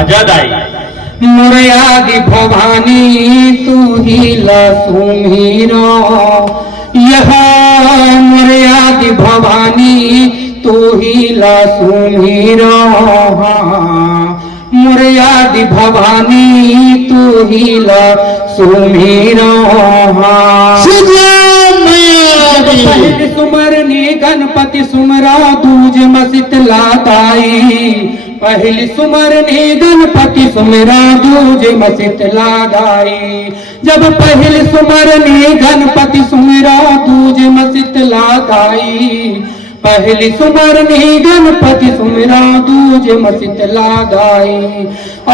भजद आई मुरयादी भवानी तू ही सुमीरा यह मुरयादी भवानी तू ही सुमीरा मुरयादी भवानी तू ही सुमीरा पहले सुमरनी गणपति सुमरा दूज मसित लादाई पहली सुमरनी गणपति सुमरा दूज मसित लादाई जब पहली सुमरनी गणपति सुमरा दूज मसित लादाई पहली सुमरनी गणपति सुमरा दूज मसित लादाई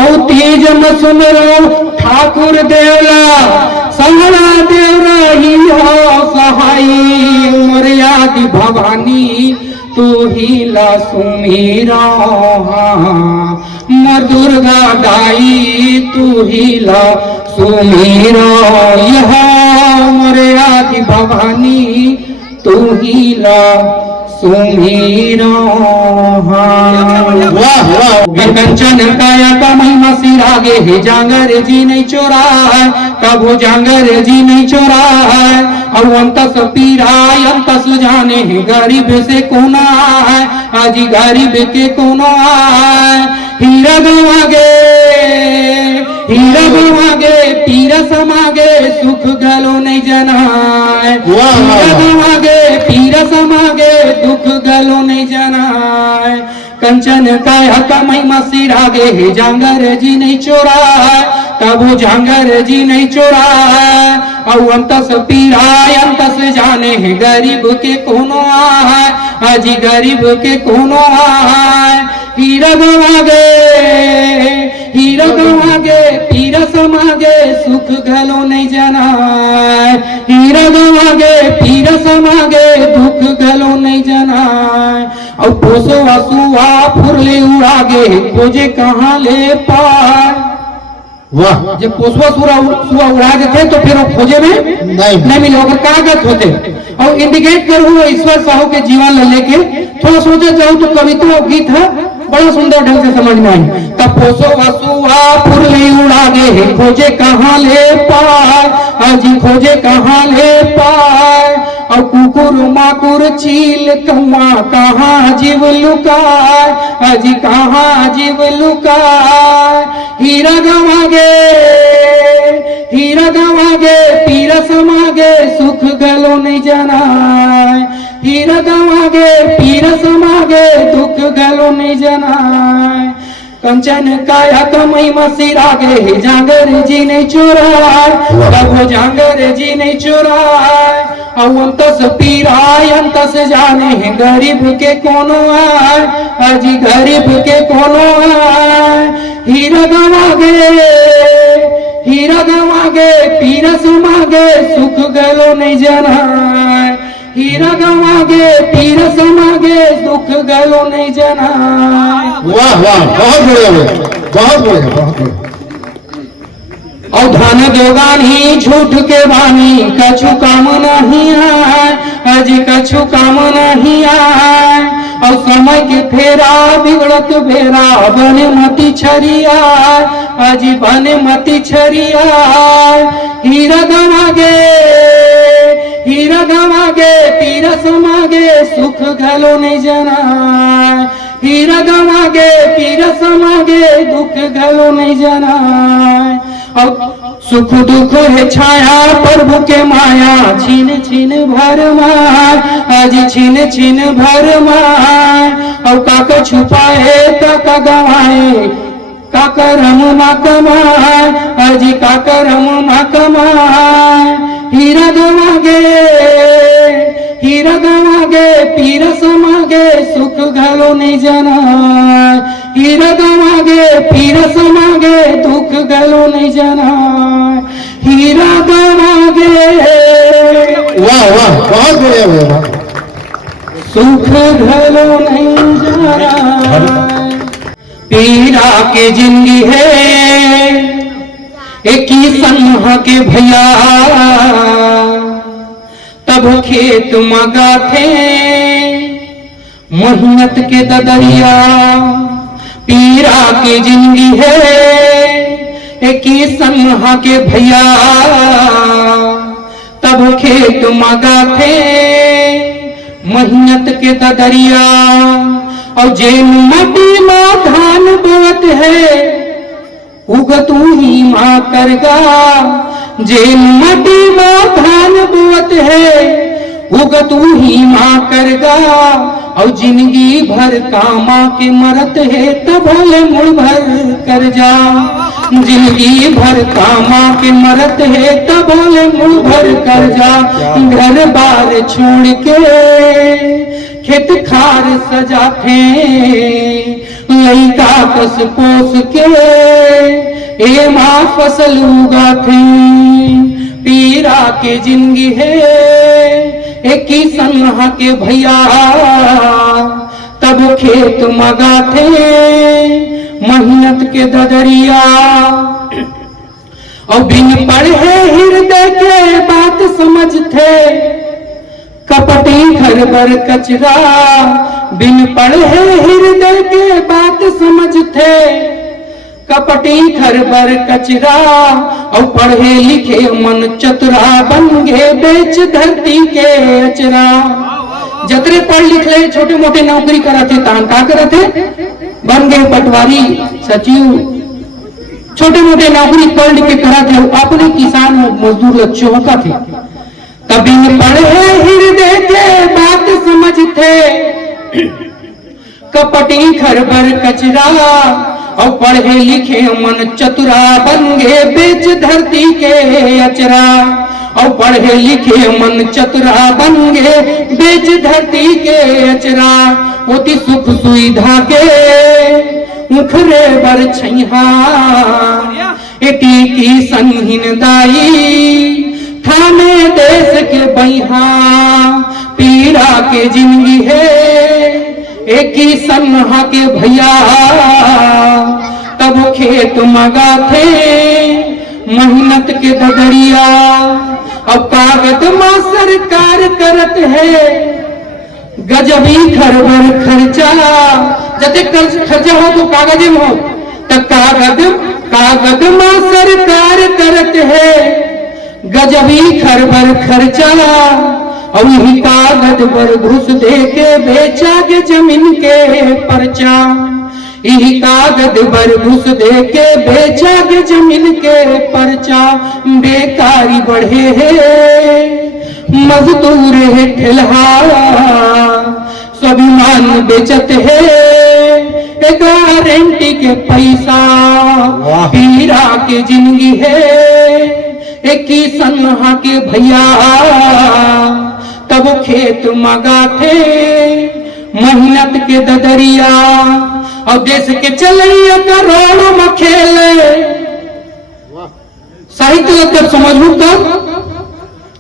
और तीज में सुमरो ठाकुर देवला संगड़ा देवरा ही हो सहाई मुरयादी भवानी तू ही सुमीरा मोर दुर्गा दाई तू ही सुमीरा यह मुरयादी भवानी तू ही सुमीरा कंचन काया का महिमा सिरागे हे जांगर जी नहीं चोरा है कबू जांगर जी नहीं चोरा है और अंतस पीराय अंतस जाने है गरीब से कोना है आज गरीब के कोना है हीरा गवागे पीरा समागे सुख गलो नहीं जनाए हीरा गवागे पीरा समागे दुख गलो नहीं जनाए कंचन काया का महिमा सिरागे हे जांगर जी नहीं चोरा है कबू जांगर जी नहीं चोरा है और अंतस पीराय अंतस जाने है गरीब के कोनो है आज गरीब के कोनो है हीरा गवागे पीरा समागे सुख गलो नहीं जनाए हीरा गवागे पीरा समागे दुख गलो नहीं जनाए और पोसो असुआ फुरले उड़ागे खोजे कहाँ ले पाए वाह जब पोसवा सुआ उड़ा देते तो फिर वो खोजे में नहीं मिले अगर कागज होते और इंडिकेट करूँ ईश्वर साहू के जीवन लेके थोड़ा सोचा जाऊँ तो कविता और गीत है बड़ा सुंदर ढंग से समझ में आई तब पोसो असुआ फुरली उड़ागे खोजे कहाँ ले पाए अजी खोजे कहाँ ले पाए और कुकुर माकुर चील कौआ कहाँ जीव लुकाए अजी कहाँ जीव लुकाए हीरा गवागे पीरा समागे सुख गलो नहीं जनाए हीरा गवागे पीरा समागे दुख गलो नहीं जनाए कंचन काया कमई मसीरागे हे जांगर जी नहीं चोराए कबो जांगर जी नहीं चोराए और अंतस पीराय अंतस जाने है गरीब के कोनो आए अजी गरीब के कोनो आए हीरा गवागे पीरा समागे सुख गलो नहीं जनाए हीरा गवागे पीरा समागे दुख गलो नहीं जनाए वाह वाह बहुत बढ़िया बहुत बढ़िया और धन दोगानी झूठ के वाणी कछु काम नहीं आए अजी कछु काम नहीं आए और समय के फेरा बिगड़त बेरा बने मती छरिया अजी बने मती छरिया हीरा गवागे पीरा समागे सुख गलो नहीं जनाए हीरा गवागे पीरा समागे दुख गलो नहीं जनाए और सुख दुख है छाया प्रभु के माया छीन छीन भर माय आज छीन छीन भर माय और काका छुपाए काका गवाए काका रम मा कमाए आज काका रम मा कमाए हीरा गवागे पीरा समागे सुख गलो नहीं जनाए हीरा गवागे पीरा समागे दुख गलो नहीं जनाए हीरा गवागे वाह वाह बहुत बढ़िया सुख गलो नहीं जनाए पीरा के जिंदगी है एक ही संग के भैया तब खेत मगा थे मेहनत के ददरिया पीरा की जिंदगी है एक ही सन्हा के भैया, तब खेत मगा थे मेहनत के ददरिया। और जेन मटी माँ धान बोत है उगतू ही माँ करगा, जेन मटी माँ धान बोत है उगतू ही माँ करगा। और जिंदगी भर कामा के मरत है तो भले मुड़ भर कर जा, जिंदगी भर कामा के मरत है तो भले मुड़ भर कर जा। घर बार छोड़ के खेत खार सजा थे लइका कस पोस के ए माँ फसल उगा थे। पीरा के जिंदगी है एक ही सन्हा के भैया, तब खेत मगा थे मेहनत के ददरिया। और बिन पढ़े हृदय के बात समझ थे कपटी घर बर कचरा, बिन पढ़े हृदय के बात समझ थे कपटी घर बर कचरा। और पढ़े लिखे मन चतुरा बन गे बेच धरती के अचरा। जतरे पढ़ लिख ले छोटे मोटे नौकरी कराते तान का करते बन गए पटवारी सचिव, छोटे मोटे नौकरी पढ़ लिख के कराते अपने किसान मजदूर लक्ष्यों का थे। तभी पढ़े हृदय के बात समझते कपटी घर बर कचरा। और पढ़े लिखे मन चतुरा बन गे बेच धरती के अचरा। और पढ़े लिखे मन चतुरा बन गे बेच धरती के अचरा। होती सुख सुविधा के मुखरे बर छैहा एटी की संहीन दाई थाने देश के बैहा। पीरा के जिंदगी है एक ही सन्हा के भैया, तब खेत मगा थे मेहनत के ददरिया। अब कागज मां सरकार करत है गजबी घर बर खर्चा। जते खर्चा हो तो कागज में हो, तो कागज मां सरकार करत है गजबी घर बर खर्चा। और यही कागज पर घुस दे के बेचा के जमीन के पर्चा। यही कागज पर घुस दे के बेचा के जमीन के पर्चा। बेकारी बढ़े है मजदूर है ठेलहा, स्वाभिमान बेचत है गारंटी के पैसा। पीरा के जिंदगी है एक ही सन्हा के भैया, तब खेत मगा थे मेहनत के ददरिया। और देश के चलैया करोड़ों में खेले साहित्य जब समझू तब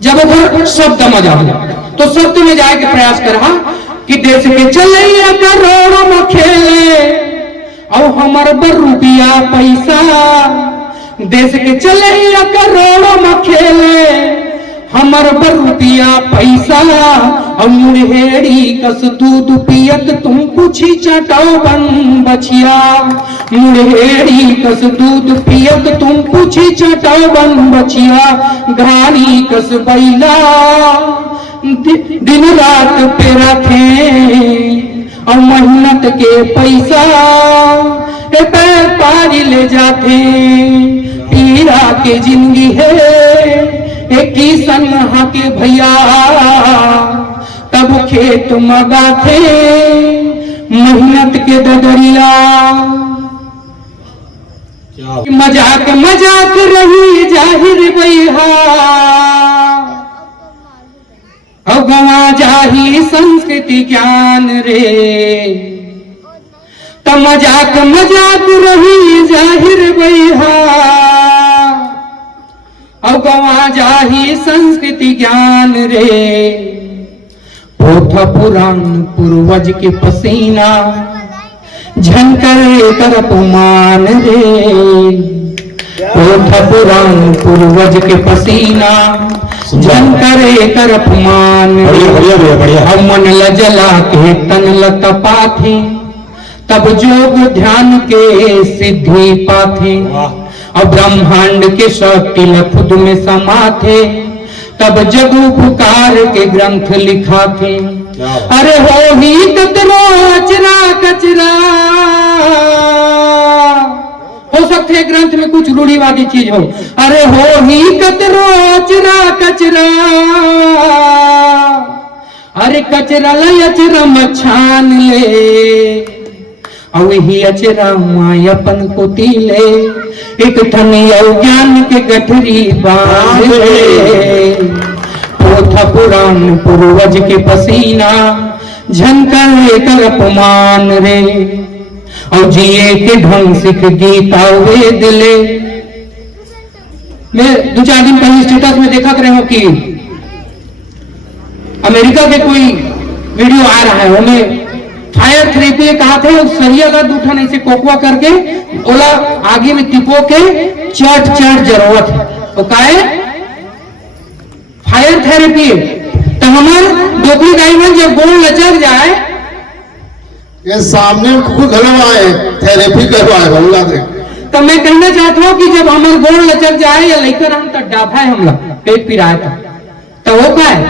जब अगर शब्द मजा हो तो शब्द में जाए के प्रयास करा कि देश के चलैया करोड़ों में खेले और हमार बर रुपया पैसा। देश के चलैया करोड़ों में खेले हमर बर रुपया पैसा। और मुरहेड़ी कस दूध पियत तुम पूछी चटाओ बन बचिया। मुरहेड़ी कस दूध पियत तुम पूछी चटाओ बन बचिया। घानी कस बैला दिन रात पे रखे और मेहनत के पैसा पारी ले जाते। पीरा के जिंदगी है एक ही सन्हा के भैया, तब खेत मगा थे मेहनत के ददरिया। मजाक मजाक रही जाहिर बैहा और गवा जाही संस्कृति ज्ञान रे। तो मजाक मजाक रही जाहिर बैहा और गवा जाही संस्कृति ज्ञान रे। पोथा पुराण पूर्वज के पसीना झनकर तरफ मान रे। पोथा पुराण पूर्वज के पसीना झनकर तरफ मान रे। हम मन लजला के तन लतपा थे तब जोग ध्यान के सिद्धि पाथे, और ब्रह्मांड के शक्ति खुद में समाथे, तब जग उपकार के ग्रंथ लिखा थे। अरे हो ही कतरो अचरा कचरा, हो सकते है ग्रंथ में कुछ रूढ़िवादी चीज हो। अरे हो ही कतरो अचरा कचरा, अरे कचरा ले अचरा मछान ले, और ही अचरा माय अपन को तीले, एक ठनी ज्ञान के गठरी बांध ले, पोथा पुराण पूर्वज के पसीना झनकर लेकर अपमान रे, और जिए के ढंग सिख गीता वेद ले। मैं 2-4 दिन पहले स्टेटस में देखा करे हो कि अमेरिका के कोई वीडियो आ रहा है, उन्हें फायर थेरेपी कहा थे, सरिया का दूठन ऐसे कोकुआ करके ओला आगे में टिपो के चट जरूरत है, तो काहे फायर थेरेपी। तो हमारे दोपहरी गाय में जब गोल लचक जाए, ये सामने को घलवाए थेरेपी करवाए बोला दे। तो मैं कहना चाहता हूँ कि जब हमारे गोल लचक जाए या लेकर हम तक डाफा है हमला पेट पिराया था, तो वो क्या है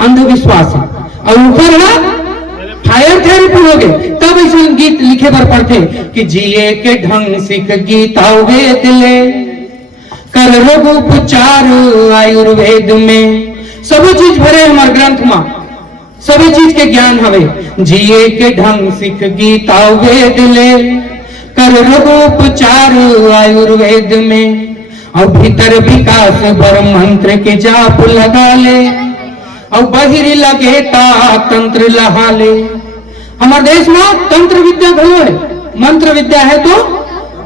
अंधविश्वास है। और ऊपर ना फायर थेरेपी हो गए, तब ऐसे गीत लिखे पर पढ़ते कि जिए के ढंग सिख गीता वेद ले, कर रोग उपचार आयुर्वेद में, सभी चीज भरे हमारे ग्रंथ में, सभी चीज के ज्ञान हवे। जिए के ढंग सिख गीता वेद ले, कर रोग उपचार आयुर्वेद में, और भीतर विकास बर मंत्र के जाप लगा ले, और बहिरी लगे ता तंत्र लहा ले। हमारे देश में तंत्र विद्या घलो है, मंत्र विद्या है तो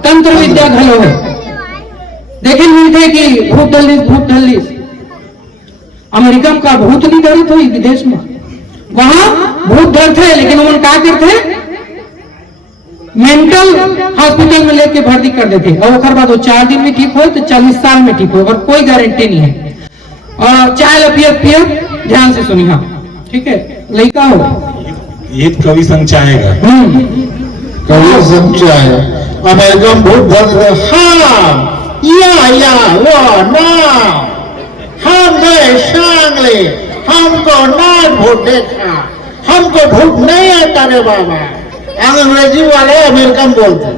तंत्र विद्या घलो है। देखे मिलते कि भूत दलित अमेरिका में का भूत नहीं डरित हुई, विदेश में वहां भूत डरते हैं, लेकिन उन्होंने क्या करते मेंटल हॉस्पिटल में लेके भर्ती कर देते, और उसके बाद वो 4 दिन में ठीक हो तो 40 साल में ठीक हो, और कोई गारंटी नहीं है। और चाय पिए ध्यान से सुनी, हाँ ठीक है, लड़का हो ये कवि समझाएगा, कभी समझाए अमेरिका में भूत भर। हाँ या वो ना हम गए सांगले, हमको ना भूत देखा, हमको भूत नहीं आता रे बाबा। अंग्रेजी वाले अमेरिका में बोलते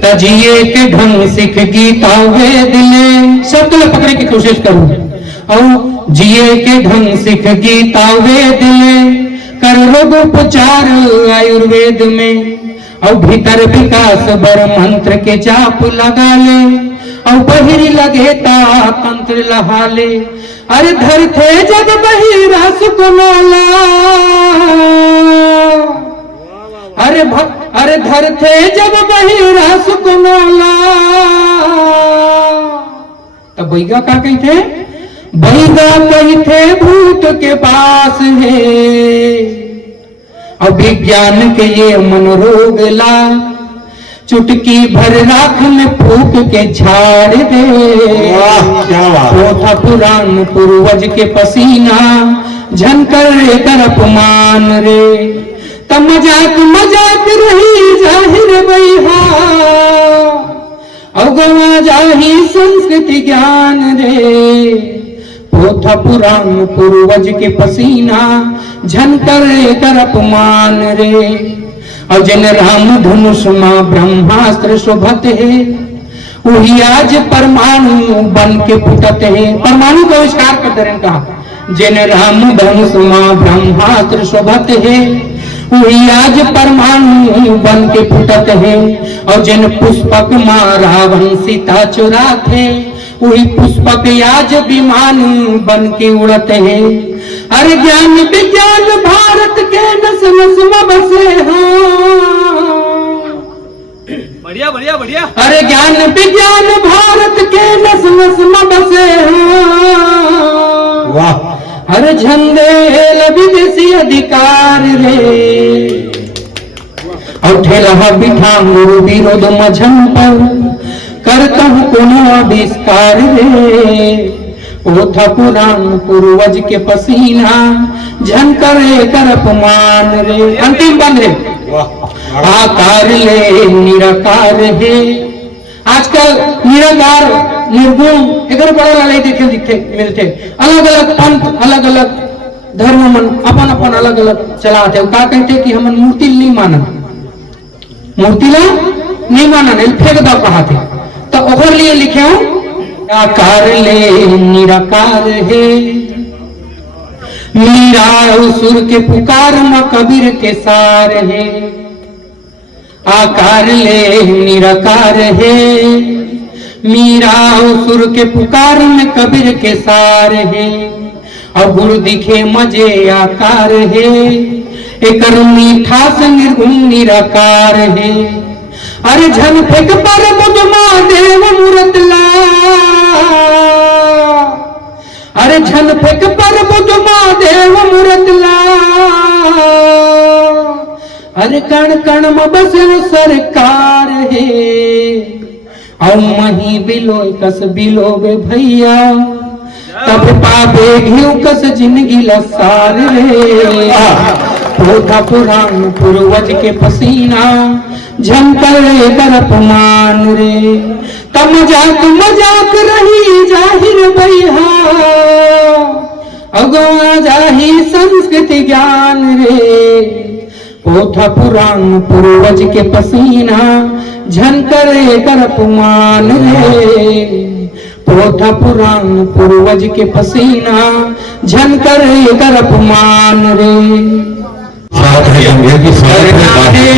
तजिए के ढंग सिख गीता वेद ले, शब्द में पकड़ने की कोशिश करूं। और जिए के ढंग सिख गीता वेद ले, कर रोग उपचार आयुर्वेद में, और भीतर विकास बर मंत्र के जाप लगा ले, और बहिरी लगे ता तंत्र लहा ले। अरे धर थे जग बहिरा सुकुमाला, अरे धर थे जब बहिरा सुकुमाला। तब बैगा का कही थे, बैगा कही थे भूत के पास है, और विज्ञान के ये मनोरोग ला, चुटकी भर राख में फूक के झाड़ दे। क्या बात। पोथा पुराण पूर्वज के पसीना झनकर लेकर अपमान रे, तब मजाक रही जाहिर बैहा, और गवा जाही संस्कृति ज्ञान रे। पोथा पुराण पूर्वज के पसीना झनकर लेकर अपमान रे, और जिन राम धनुष मां ब्रह्मास्त्र शोभत है, वही आज परमाणु बन के फुटत है। परमाणु का आविष्कार करते रहे कहा, जिन राम धनुष मां ब्रह्मास्त्र शोभत है, वही आज परमाणु बन के फुटत है। और जिन पुष्पक मां रावण सीता चुरात है, वही पुष्पक आज विमान बन के उड़त है। अरे ज्ञान विज्ञान भारत के नस नस में बसे हैं, बढ़िया बढ़िया बढ़िया। अरे ज्ञान विज्ञान भारत के नस नस में बसे हैं। वाह। अरे झंडे विदेशी अधिकार रे, और ठेला बिठांगो विरोध मझन पर, करता हूँ कोनो आविष्कार रे। पोथा पुराण पूर्वज के पसीना झनकर कर अपमान रे। अंतिम बंद रे, वाह आकार ले निराकार है। आजकल निराकार निर्गुण एकर बड़ा लड़ाई देखे दिखते मिलते। अलग अलग पंथ अलग अलग धर्म मन अपन अपन अलग अलग चलाते हो। का कहते कि हमन मूर्ति नहीं मानन, मूर्ति ला नहीं मानन, फेंक दो कहा थे। तो ओकर लिए लिखे आकार ले निराकार है। मीरा सुर के पुकार में कबीर के सार है। आकार ले निराकार है। मीरा सुर के पुकार में कबीर के सार है। और गुरु दिखे मजे आकार है। एकर मीठा से निर्गुण निराकार है। अरे झन फेंक पर मुझमा देव मूरत ला। अरे झन फेंक पर मुझमा देव मूरत ला। अरे कण कण में बसे सरकार है। और मही बिलो कस बिलो बे भैया तब पापे घिउ कस जिंदगी लसार रे। पोथा पुराण पूर्वज के पसीना झंकर कर अपमान रे। तब मजाक मजाक रही जाहिर भैया अगवा जाही संस्कृति ज्ञान रे। पोथा पुराण पूर्वज के पसीना झंकर कर अपमान रे। पोथा पुराण पूर्वज के पसीना झनकर कर अपमान रे। नारे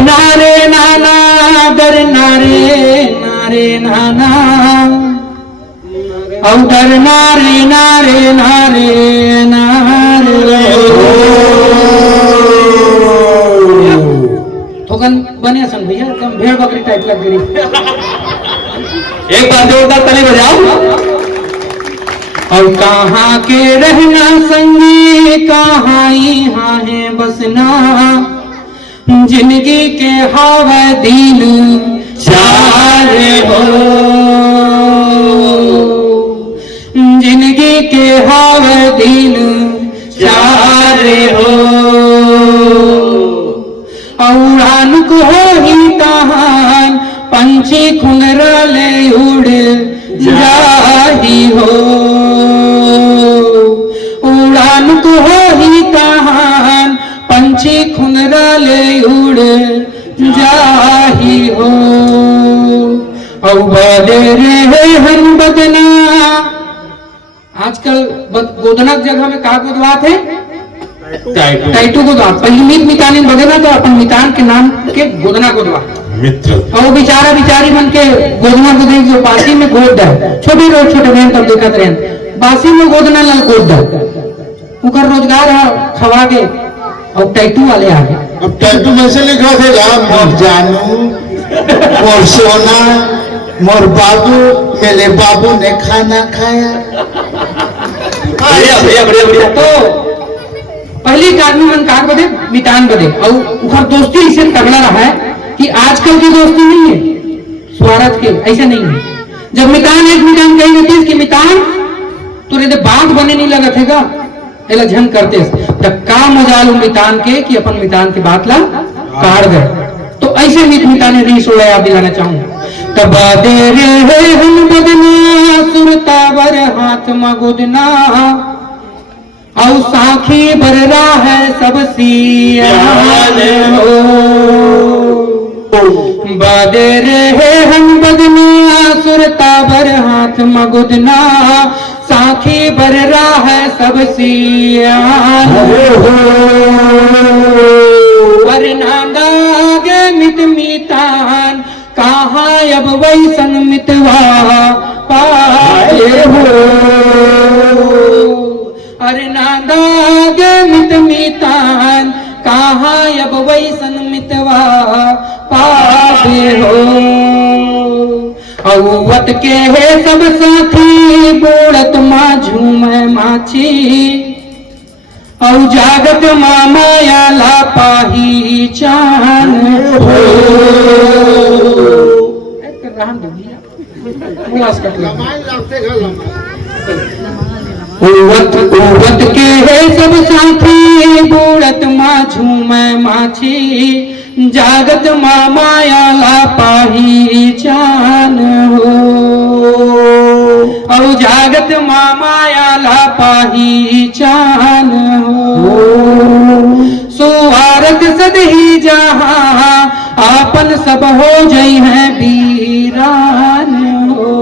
नारे नाना दर नारे नारे नाना और दर नारे नारे नारे नारे। थोकन बने सन भैया तुम भेड़ बकरी टाइप लग गई। एक बार जोरदार ताली बजाओ। और कहाँ के रहना संगी कहाँ यहाँ है बसना। जिंदगी के हवा दिन चार हो। जिंदगी के हवा दिन चार हो। उड़ान को ही कहान पंछी खुंगरा ले उड़ जाही हो। उड़ान को ही कहान पंछी खुंगरा ले उड़ जाही हो। और बदरे हम बदना। आजकल गोदना जगह में का गोदवा थे टाइटू गोदवा। पहली मीत मितानी बदना तो अपन मितान के नाम के गोदना गोदवा मित्र। और बेचारा बिचारी मन के गोदना को देख जो बासी में गोद दे। छोटे रोज छोटे बहन तब देखत रहे बासी में गोदना लाल गोद दे। उकर रोजगार है खवा के और टैटू वाले आ गए। अब टैटू में से लिखा थे मोर जानू मोर सोना मोर बाबू मेरे बाबू ने खाना खाया। बढ़िया बढ़िया बढ़िया बढ़िया। तो पहले एक आदमी मन काट बदे मितान बदे और उधर दोस्ती इसे तगड़ा रहा है कि आजकल की दोस्ती नहीं है स्वार्थ के ऐसे नहीं है। जब मितान एक मितान कही होती कि मितान तुरे दे बात बने नहीं लगा थे एला झन करते तब का मजा लू मितान के कि अपन मितान की बात ला काट गए। तो ऐसे मिताने नहीं सोड़ा याद दिलाना चाहूँ। तब दे रे हम बदना सुरता बर हाथ मगुदना। और साखी बररा है सब सियान हो। बदरे हम बदना सुरता बर हाथ मगुदना। साखी बररा है सब सियान हो। वरना दागे मित मितान कहाँ अब वैसन मितवा पाए हो। अरे नादागे मित मितान कहाँ अब वैसन मितवा पावे हो। औवत के है सब साथी बोलत माँ झूमे माछी। औ जागत माँ माया ला पाही चान हो। उवत उवत के है सब साथी बूढ़त माँ झूमे माछी। जागत माया ला पाही चान हो औ जागत माया ला पाही चान हो सुवारत सदही जहाँ आपन सब हो जई हैं वीरान हो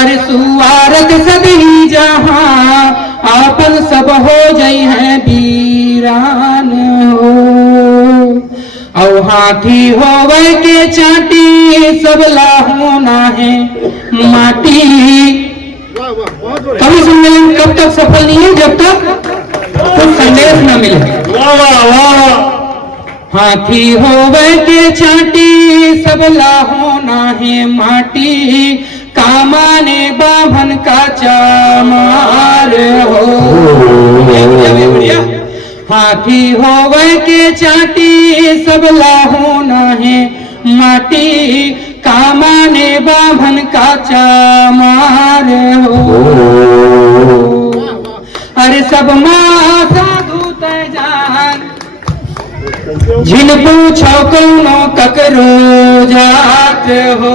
अरे सुवारत सदही जहाँ आपन सब हो जई हैं वीरान हो औ हाथी होवे के चाटी सब लाहोना है माटी कभी सम्मेलन कब तक सफल नहीं है जब तक कुछ संदेश न मिले। वाह वाह वाह हाथी होवे के चाटी सब लाहोना है माटी कामाने बाभन का चामार हो हाथी होवे के चाटी सब लाहोना है माटी कामाने बाभन का चामार हो अरे सब माँ साधु तय जान जिन पूछो कौनो ककरो जात हो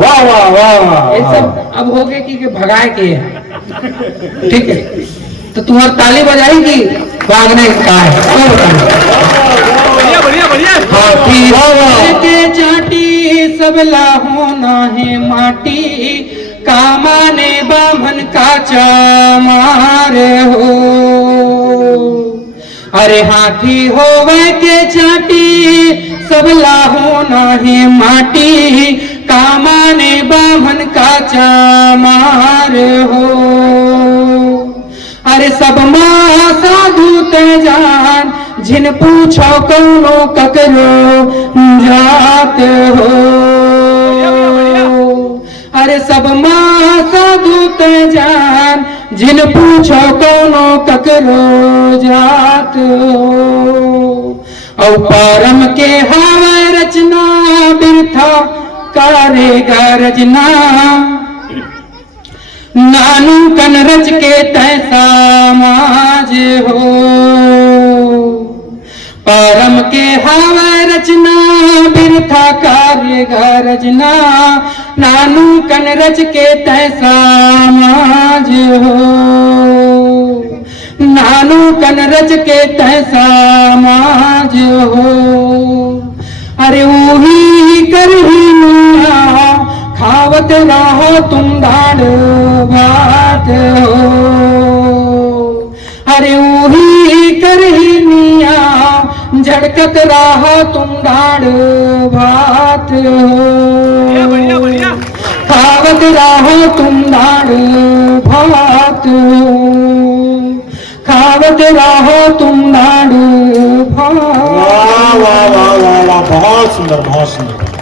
वाह वाह वाह ये सब अब हो गए कि भगाए के है। ठीक है तो तुम्हारी ताली बजाएगी भागने का है हाथी के चाटी सब लाहोना है माटी कामाने बामन का चामार हो अरे हाथी होवे के चाटी सब लाहोना है माटी कामाने बामन का चामार हो अरे सब माँ साधु ते जान जिन पूछो कौनो ककरो जात हो अरे सब माँ साधु ते जान जिन पूछो कौनो ककरो जात हो औ परम के हावे रचना बिरथा कारेगा रचना नानू कन रच के तैसा माज हो परम के हावे रचना बिरथा कार्य रचना नानू कन रच के तैसा माज हो नानू कन रच के तैसा माज हो अरे वही कर ही खावत रहो तुम दाड़ भात हो अरे वही कर ही मिया झड़कत रहो तुम दाड़ भात हो खावत रहो तुम दाड़ भात हो खावत रहो तुम दाड़ भात। वाह वाह वाह वाह वाह बहुत सुंदर बहुत सुंदर।